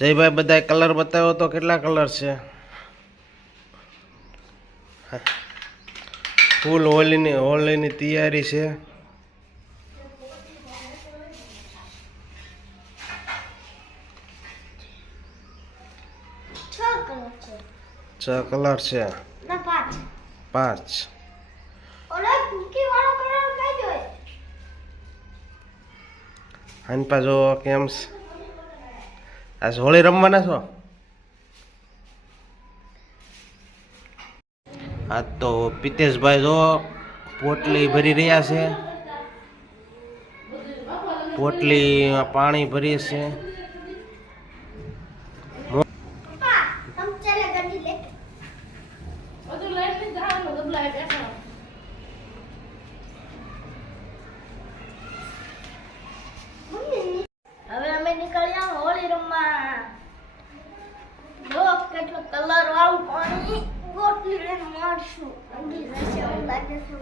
જયભાઈ બધા કલર બતાવ્યો તો કેટલા કલર છે? ફૂલ હોળીની તૈયારી છે. છ કલર છે. 5. આની પાછો કેમ આજ હોળી રમવાના છો? આ તો પિતેશભાઈ જો પોટલી ભરી રહ્યા છે. પોટલી પાણી ભરીએ છે. હવે અમે નીકળ્યા હોળી રમવા. જો કેટલો કલર વાળું પાણી ગોટલી લઈને મારશું. ઠંડી રહેશે એવું લાગે છે.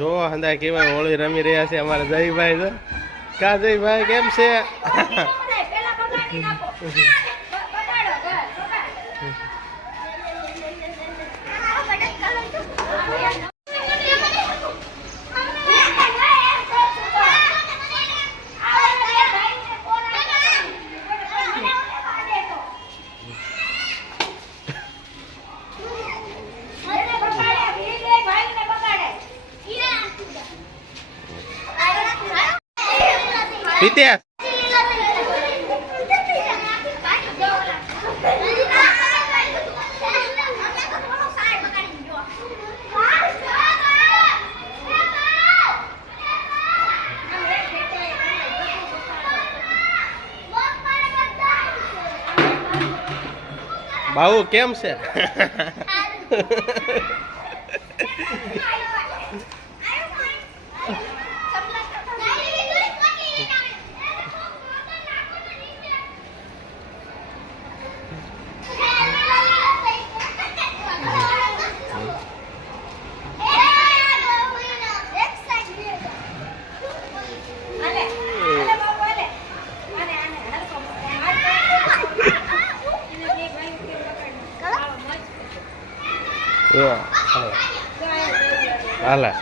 જો હંદા કેવા હોળી રમી રહ્યા છે અમારા જયભાઈ. તો કા જયભાઈ કેમ છે? પિતેશ બાબુ કેમ છે? હાલા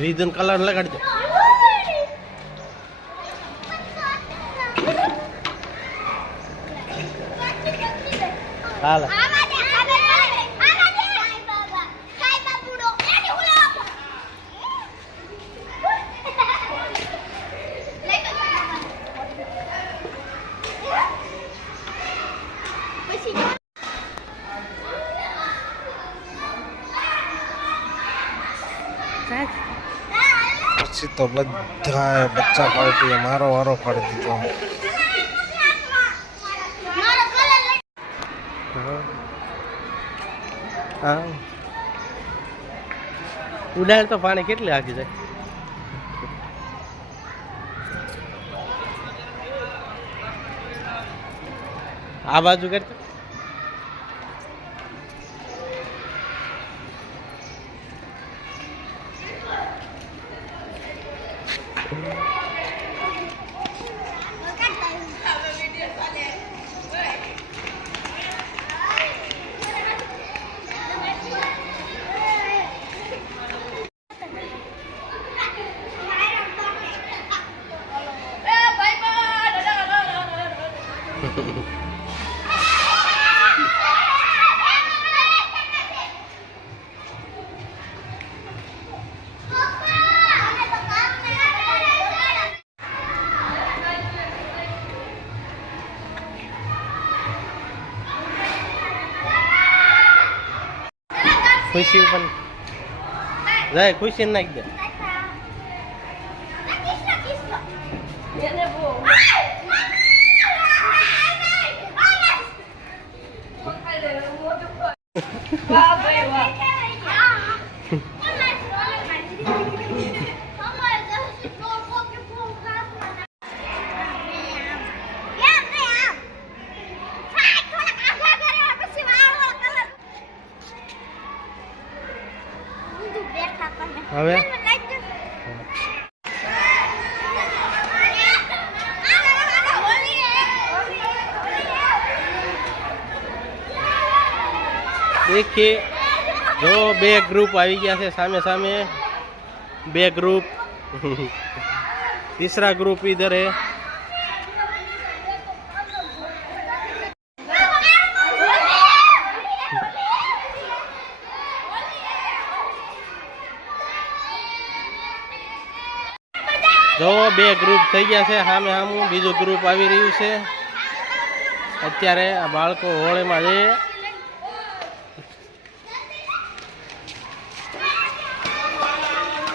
રીઝન કલર લગાડજો. હાલ પછી તો બધા બચ્ચા પાર્ટીએ મારો વારો પાડી દીધો. હા ઉડાડ તો પાણી કેટલી આખી જાય. આ બાજુ કરતો ખુશી પણ જાય ખુશી નાખી દે. હવે देखिए જો બે ગ્રુપ આવી ગયા છે સામે સામે બે ગ્રુપ तीसरा ग्रुप इधर है. જો બે ગ્રુપ થઈ ગયા છે સામે સામું બીજું ગ્રુપ આવી રહ્યું છે અત્યારે. આ બાળકો હોળીમાં છે.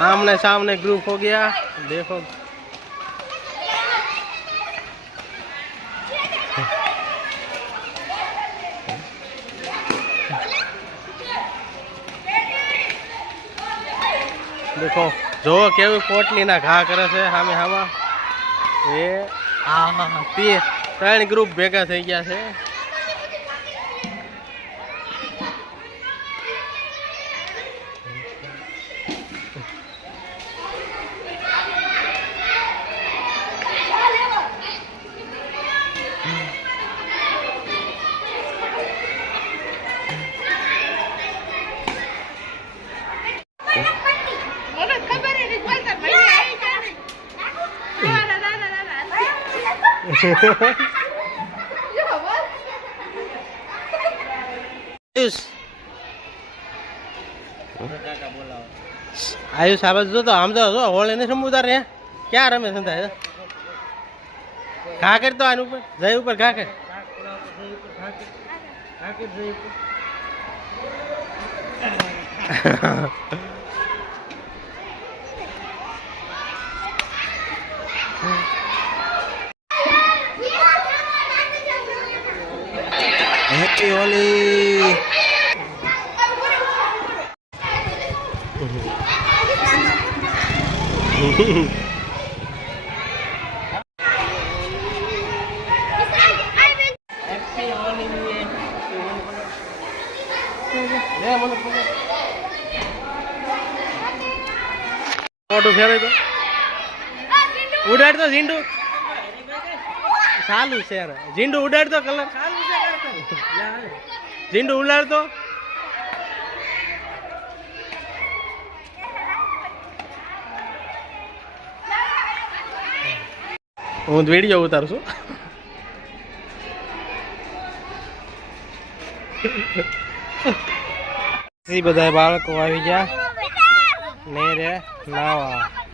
आमने सामने ग्रुप हो गया देखो. देखो जो केवी पोटली ना घा करे છે સામે સામા. એ હા તે ત્રણ ગ્રુપ ભેગા થઈ ગયા છે. आयुष आ बाजू तो आम तो होळे ने समुदार रे क्या रमे संता घा कर तो आन ऊपर जय ऊपर घा कर हैप्पी होली. फोटो फेरे तो उड़ाड़ तो झींडू चालू से झींडू उड़ाड़ तो कलर झींडू उड़ाड़ तो હું વિડીયો ઉતારું છું. બધા બાળકો આવી ગયા ને રે નાવા.